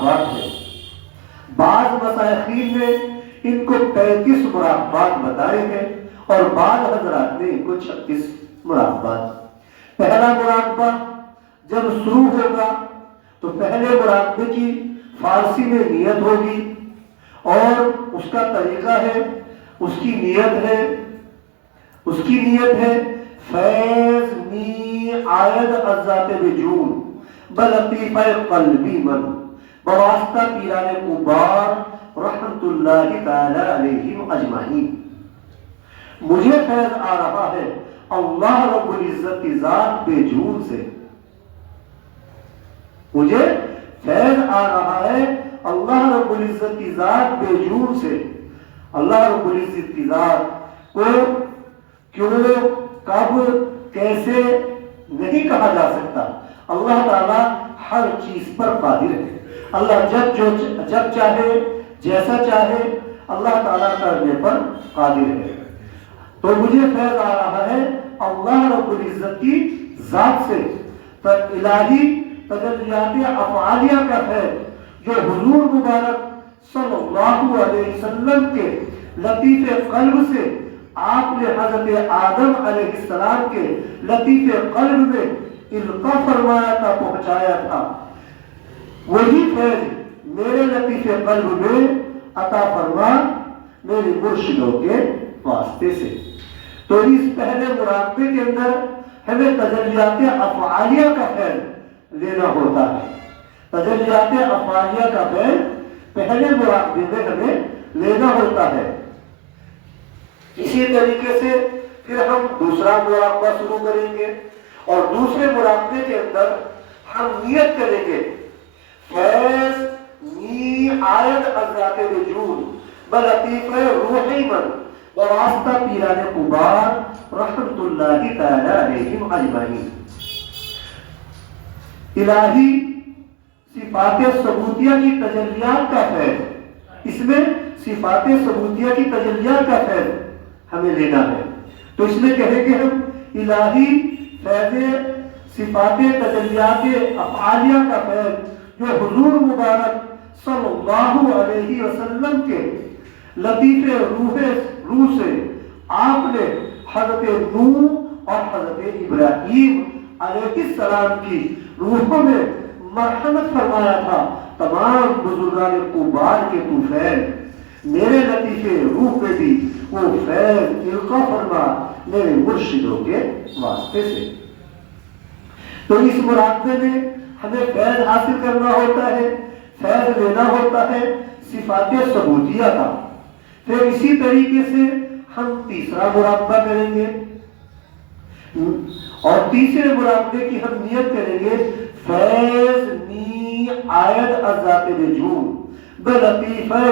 بات ہے۔ بعض مشائخین نے ان کو 35 مراقبات بتائے ہیں اور بعض حضرات نے ان کو 36 مراقبات۔ پہلا مراقبہ جب شروع ہوگا تو پہلے مراقبے کی فارسی میں نیت ہوگی، اور اس کا طریقہ ہے، اس کی نیت ہے فیض می آید ازات بجون بلطیفہ قلبی من بواسطہ پیران کبار رحمت اللہ تعالی علیہم اجمعین۔ مجھے فیض آ رہا ہے اللہ رب العزت کی ذات بے جون سے، مجھے فیض آ رہا ہے اللہ رب العزت کی ذات بے جون سے۔ اللہ رب العزت کی ذات کو کیوں، کب، کیسے نہیں کہا جا سکتا۔ اللہ تعالیٰ ہر چیز پر قادر ہے۔ اللہ جب چاہے، جیسا چاہے، اللہ تعالیٰ کرنے پر قادر ہے۔ تو مجھے فیض آ رہا ہے اللہ رب العزت کی ذات سے، الہی تجلیات افعالیہ کا فیض جو حضور مبارک صلی اللہ علیہ وسلم کے لطیف قلب سے آپ نے حضرت آدم علیہ السلام کے لطیف قلب میں القاء فرمایا تھا، پہنچایا تھا، وہی فیض میرے لطیف قلب میں عطا فرما میرے مرشدوں کے واسطے سے۔ تو اس پہلے مراقبے کے اندر ہمیں تجلیات افعالیہ کا فیض لینا ہوتا ہے۔ تجلیات افعالیہ کا فیض پہلے مراقبے میں ہمیں لینا ہوتا ہے۔ اسی طریقے سے پھر ہم دوسرا مراقبہ شروع کریں گے، اور دوسرے مراقبے کے اندر ہم نیت کریں گے فیض می آیت ازات وجود بلطیف روحی من بواسطہ پیران کبار رحمت اللہ تعالی علیہم اجمعین۔ الہی صفات ثبوتیہ کی تجلیات کا فیض، اس میں صفات ثبوتیہ کی تجلیات کا فیض ہمیں لینا ہے۔ تو اس میں کہیں گے ہم الہی فیض صفات تجلیات افعالیہ کا فیض جو حضور مبارک صلی اللہ علیہ وسلم کے لطیف روح سے آپ نے حضرت نوح اور حضرت ابراہیم علیہ السلام کی روحوں میں مرحمت فرمایا تھا۔ تمام بزرگان کبار کے تو فیض میرے لطیف روح میں بھی وہ فیض القاء فرما میرے مرشدوں کے واسطے سے۔ تو اس مراقبے میں ہمیں فیض حاصل کرنا ہوتا ہے، فیض لینا ہوتا ہے صفات ثبوتیہ کا۔ پھر اسی طریقے سے ہم تیسرا مراقبہ کریں گے، اور تیسرے مراقبے کی ہم نیت کریں گے فیض می آید ازات وجود بلطیفہ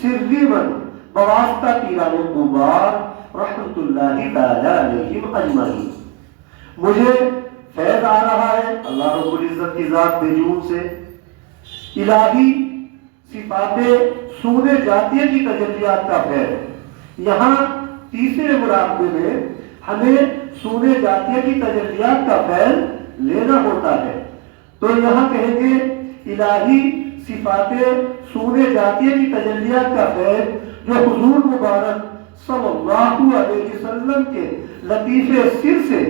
سری من بواسطہ پیران کبار رحمت اللہ تعالی علیہم اجمعین۔ مجھے فیض آ رہا ہے اللہ رب العزت کی ذات بے جون سے، الہی صفات سونے جاتیہ کی تجلیات کا فیض۔ یہاں تیسرے مراقبے میں ہمیں سونے جاتیہ کی تجلیات کا فیض لینا ہوتا ہے۔ تو یہاں کہیں گے الہی صفات سونے جاتیہ کی تجلیات کا فیض جو حضور مبارک صلی اللہ علیہ وسلم کے لطیف سر سے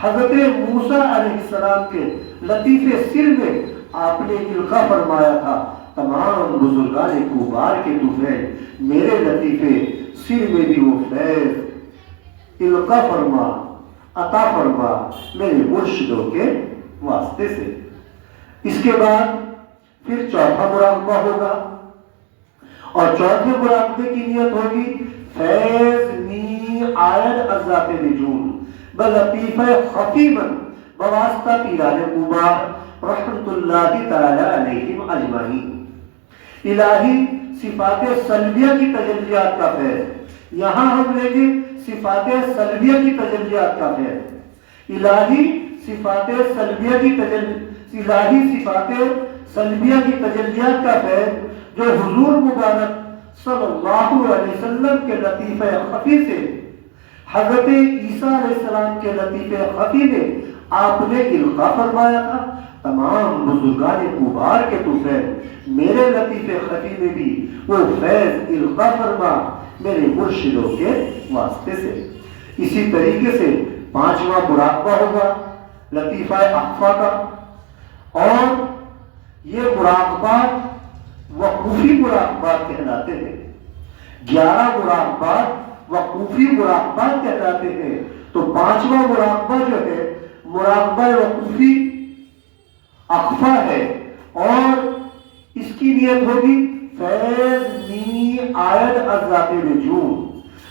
حضرت موسیٰ علیہ السلام کے لطیف سر میں آپ نے القاء فرمایا تھا۔ تمام بزرگان کبار کے تو فیض میرے لطیف سر میں بھی وہ فیض القاء فرما عطا فرما میرے مرشدوں کے واسطے سے۔ اس کے بعد پھر چوتھا مراقبہ ہوگا، اور چوتھے مراقبے کی نیت ہوگی فیض می آید ازات وجود بلطیفہ خفی من بواسطہ پیران کبار رحمت اللہ تعالی علیہم اجمعین۔ الہی صفات سلبیہ کی تجلیات کا فیض، یہاں ہم لیں گے صفات سلبیہ کی تجلیات کا فیض۔ الہی صفات سلبیہ کی تجلیات کا فیض جو حضور مبارک صلی اللہ علیہ وسلم کے لطیف خفی سے حضرت عیسیٰ علیہ السلام کے لطیف خفی میں آپ نے القاء فرمایا تھا۔ تمام بزرگان کوبار کے تو فیض میرے لطیف خفی میں بھی وہ فیض القا فرما میرے مرشدوں کے واسطے سے۔ اسی طریقے سے 5واں مراقبہ ہوگا لطیفہ اخفا کا، اور یہ مراقبات وقوفی مراقبات کہلاتے ہیں۔ 11 مراقبات وقوفی مراقبات کہلاتے ہیں، تو 5واں مراقبہ جو ہے مراقبہ وقوفی اخفا ہے، اور اس کی نیت ہوگی فیض می آید از ذات نجوم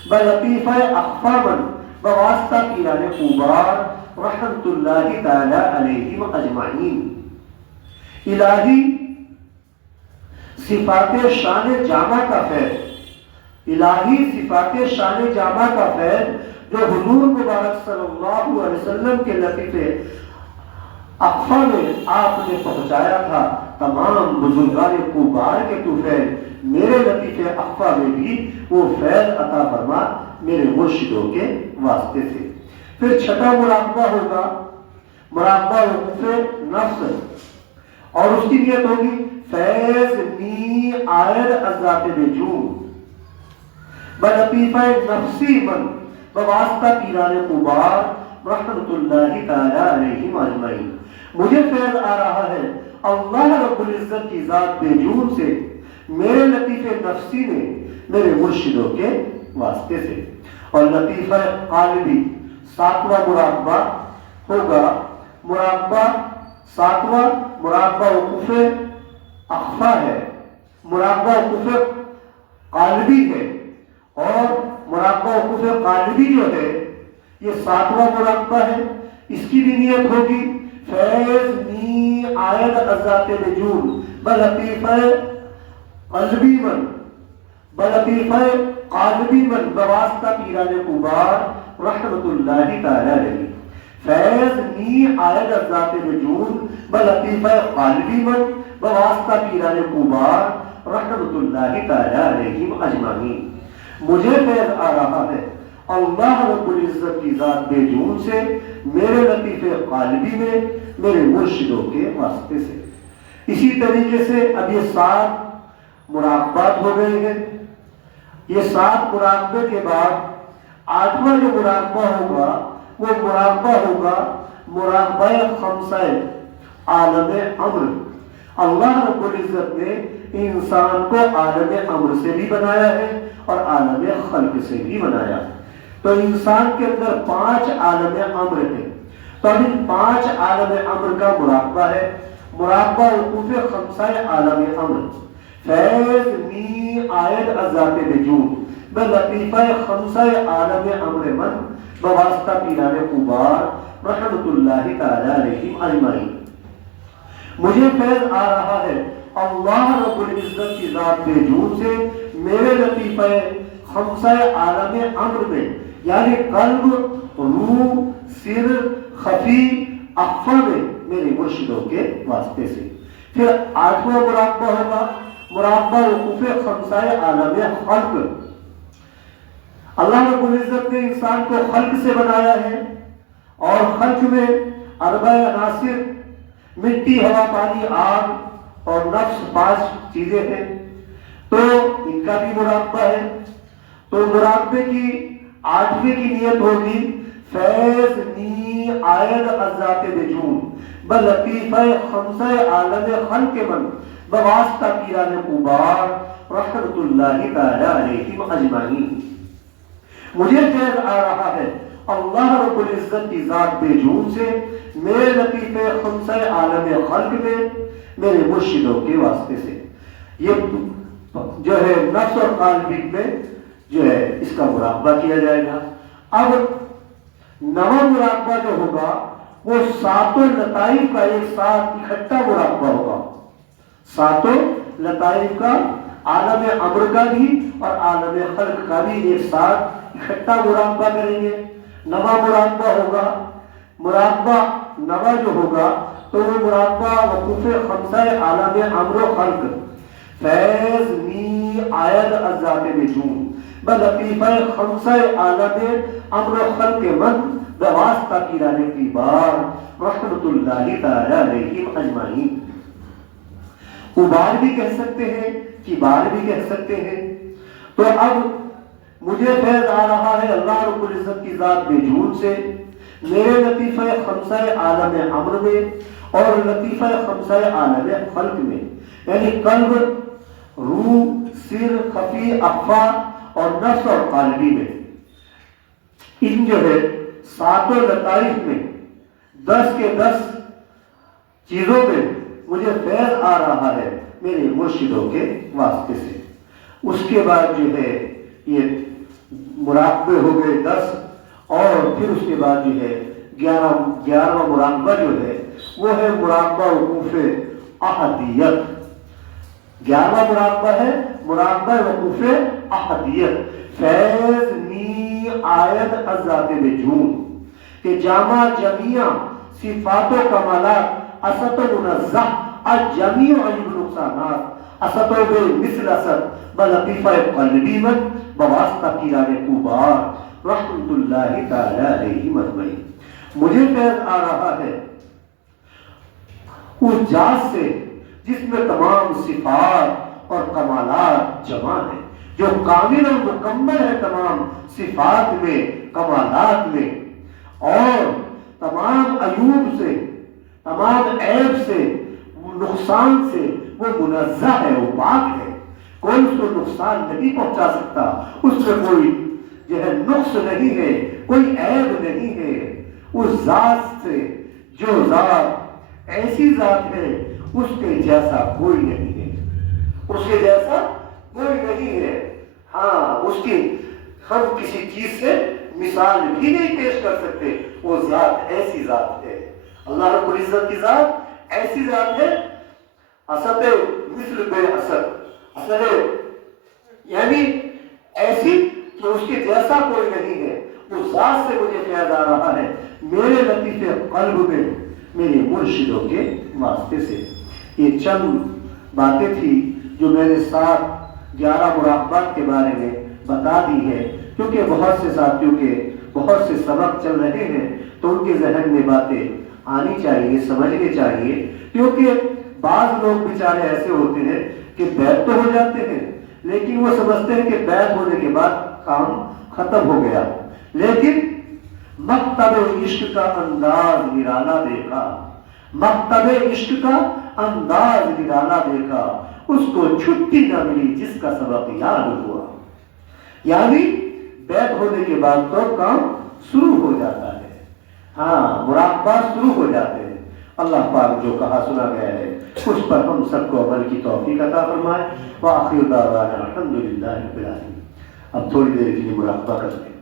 بلطیفہ اخفا من بواسطہ پیران کوبار رحمت اللہ تعالی علیہم اجمعین۔ الہی صفات شان جامع کا فیض، الہی صفات شان جامع کا فیض جو حضور مبارک صلی اللہ علیہ وسلم کے لطیفے اخفا میں آپ نے پہنچایا تھا، تمام بزرگان کوبار کے تو فیض میرے لطیفے اخفا میں بھی وہ فیض عطا فرما میرے مرشدوں کے واسطے سے۔ پھر 6واں مراقبہ ہوگا مراقبہ وقوف نفس، اور اس کی نیت ہوگی فیض می آید از ذات نجوم بلطیفہ نفسی من بواسطہ پیران کوبار رحمت اللہ تعالی علیہم اجمعین۔ مجھے فیض آ رہا ہے اللہ رب العزت کی ذات بے جون سے میرے لطیفہ نفسی میں میرے مرشدوں کے واسطے سے۔ اور لطیفہ قالبی 7واں مراقبہ ہوگا مراقبہ 7واں مراقبہ وقوف اخفا ہے، مراقبہ وقوف قالبی ہے، اور مراقبہ وقوف قالبی جو ہے یہ 7واں مراقبہ ہے۔ اس کی بھی نیت ہوگی فیض می آید از ذات نجوم بلطیفہ قلبی من بلطیفہ قالبی من بواسطہ پیران کوبار رحمت اللہ تعالی علیہ۔ فیض می آید از ذات نجوم بلطیفہ قالبی من بواسطہ پیران کوبار رحمت اللہ تعالی علیہم اجمعین۔ مجھے فیض آ رہا ہے اللہ رب العزت کی ذات بے جون سے میرے لطیفے قالبی میں میرے مرشدوں کے واسطے سے۔ اسی طریقے سے اب یہ 7 مراقبات ہو گئے ہیں۔ یہ 7 مراقبے کے بعد 8واں جو مراقبہ ہوگا وہ مراقبہ ہوگا مراقبہ خمسہ عالم امر۔ اللہ رب العزت نے انسان کو عالم امر سے بھی بنایا ہے اور عالم خلق سے بھی بنایا ہے، تو انسان کے اندر 5 عالم امر ہیں۔ تو اب ان 5 عالم امر کا مراقبہ ہے مراقبہ وقوف خمسہ عالم امر۔ فیض می آید از ذات نجوم بلطیفہ خمسہ عالم امر من بواسطہ پیران کوبار رحمت اللہ تعالی علیہم اجمعین۔ مجھے فیض آ رہا ہے اللہ رب العزت کی ذات بے جون سے میرے لطیفہ خمسہ عالم امر میں، یعنی قلب، روح، سر، خفی، اخفا میں میرے مرشدوں کے واسطے سے۔ پھر 8واں مراقبہ ہوگا مراقبہ وقوف خمسہ عالم خلق۔ اللہ رب العزت نے انسان کو خلق سے بنایا ہے، اور خلق میں 4 عناصر مٹی، ہوا، پانی، آگ اور نفس 5 چیزیں ہیں، تو ان کا بھی مراقبہ ہے۔ تو مراقبے کی 8ویں کی نیت ہوگی فیض می آید از ذات نجوم بلطیفہ خمسہ عالم خلق من بواسطہ پیران کوبار رحمت اللہ تعالی علیہم اجمعین۔ مجھے فیض آ رہا ہے اللہ رب العزت کی ذات بے جون سے میرے لطیفے خمسہ عالم خلق میں میرے مرشدوں کے واسطے سے۔ یہ جو ہے نفس اور قالبی میں جو ہے اس کا مراقبہ کیا جائے گا۔ اب 9واں مراقبہ جو ہوگا وہ 7 لطائف کا ایک ساتھ اکٹھا مراقبہ ہوگا۔ 7 لطائف کا، عالم امر کا بھی اور عالم خلق کا بھی ایک ساتھ اکٹھا مراقبہ کریں گے۔ 9واں مراقبہ ہوگا مراقبہ 9واں جو ہوگا تو وہ مراقبہ وقوف خمسہ عالم امر و خلق۔ فیض می آید از ذات نجوم بلطیفہ خمسہ عالم امر و خلق من بواسطہ پیران کبار رحمت اللہ تعالی علیہم اجمعین۔ کبار بھی کہہ سکتے ہیں، کبار بھی کہہ سکتے ہیں۔ تو اب مجھے فیض آ رہا ہے اللہ رب العزت کی ذات بے جون سے، میرے لطیفہ خمسہ عالم امر میں اور لطیفہ خمسہ عالم خلق میں، یعنی قلب، روح، سر، خفی، اخفا اور نفس اور قالبی میں، ان جو ہے ساتوں لطائف میں 10 کے 10 چیزوں میں مجھے فیض آ رہا ہے میرے مرشدوں کے واسطے سے۔ اس کے بعد جو ہے یہ مراقبے ہو گئے 10، اور پھر اس کے بعد جو ہے 11واں مراقبہ جو ہے وہ ہے مراقبہ وقوف احدیت۔ 11واں مراقبہ ہے مراقبہ وقوف احدیت، فیض می آید از ذات بجون، کہ جامع جمیع صفات و کمالات اسد و منزہ الجمیع عجب نقصانات اسد و بے مثل اسد بلطیفہ قلبی من بواسطہ پیران کوبار رحمت اللہ تعالی علیہ مجمعین۔ مجھے فیض آ رہا ہے اس ذات سے جس میں تمام صفات اور کمالات جمع ہیں، جو کامل اور مکمل ہے تمام صفات میں، کمالات میں، اور تمام عیوب سے، تمام عیب سے، نقصان سے وہ منزہ ہے، وہ پاک ہے، کوئی اس کو نقصان نہیں پہنچا سکتا، اس میں کوئی جو ہے نقص نہیں ہے، کوئی عیب نہیں ہے۔ اس ذات سے جو ذات ایسی ذات ہے اس کے جیسا کوئی نہیں ہے، اس کے جیسا کوئی نہیں ہے۔ ہاں، اس کی ہم کسی چیز سے مثال بھی نہیں پیش کر سکتے، وہ ذات ایسی ذات ہے۔ اللہ رب العزت کی ذات ایسی ذات ہے، اسد مثل بے اسد، اسد یعنی ایسی کہ اس کے جیسا کوئی نہیں ہے۔ اس ذات سے مجھے فیض آ رہا ہے میرے لطیفے قلب میں، میرے مرشدوں کے واسطے سے۔ یہ چند باتیں تھی جو میں نے 11 مراقبات کے بارے میں بتا دی ہے، کیونکہ بہت سے ساتھیوں کے بہت سے سبق چل رہے ہیں تو ان کے ذہن میں باتیں آنی چاہیے، سمجھنے چاہیے، کیونکہ بعض لوگ بیچارے ایسے ہوتے ہیں کہ بیعت تو ہو جاتے ہیں لیکن وہ سمجھتے ہیں کہ بیعت ہونے کے بعد کام ختم ہو گیا، لیکن مکتب عشق کا انداز نرالا دیکھا، مکتب عشق کا انداز نرالا دیکھا، اس کو چھٹی نہ ملی جس کا سبق یاد ہوا۔ یعنی بیعت ہونے کے بعد تو کام شروع ہو جاتا ہے، ہاں، مراقبات شروع ہو جاتے ہیں۔ اللہ پاک جو کہا سنا گیا ہے اس پر ہم سب کو عمل کی توفیق عطا فرمائے۔ وآخر دعوانا الحمدللہ رب العالمین۔ اب تھوڑی دیر کے لیے مراقبہ کرتے ہیں۔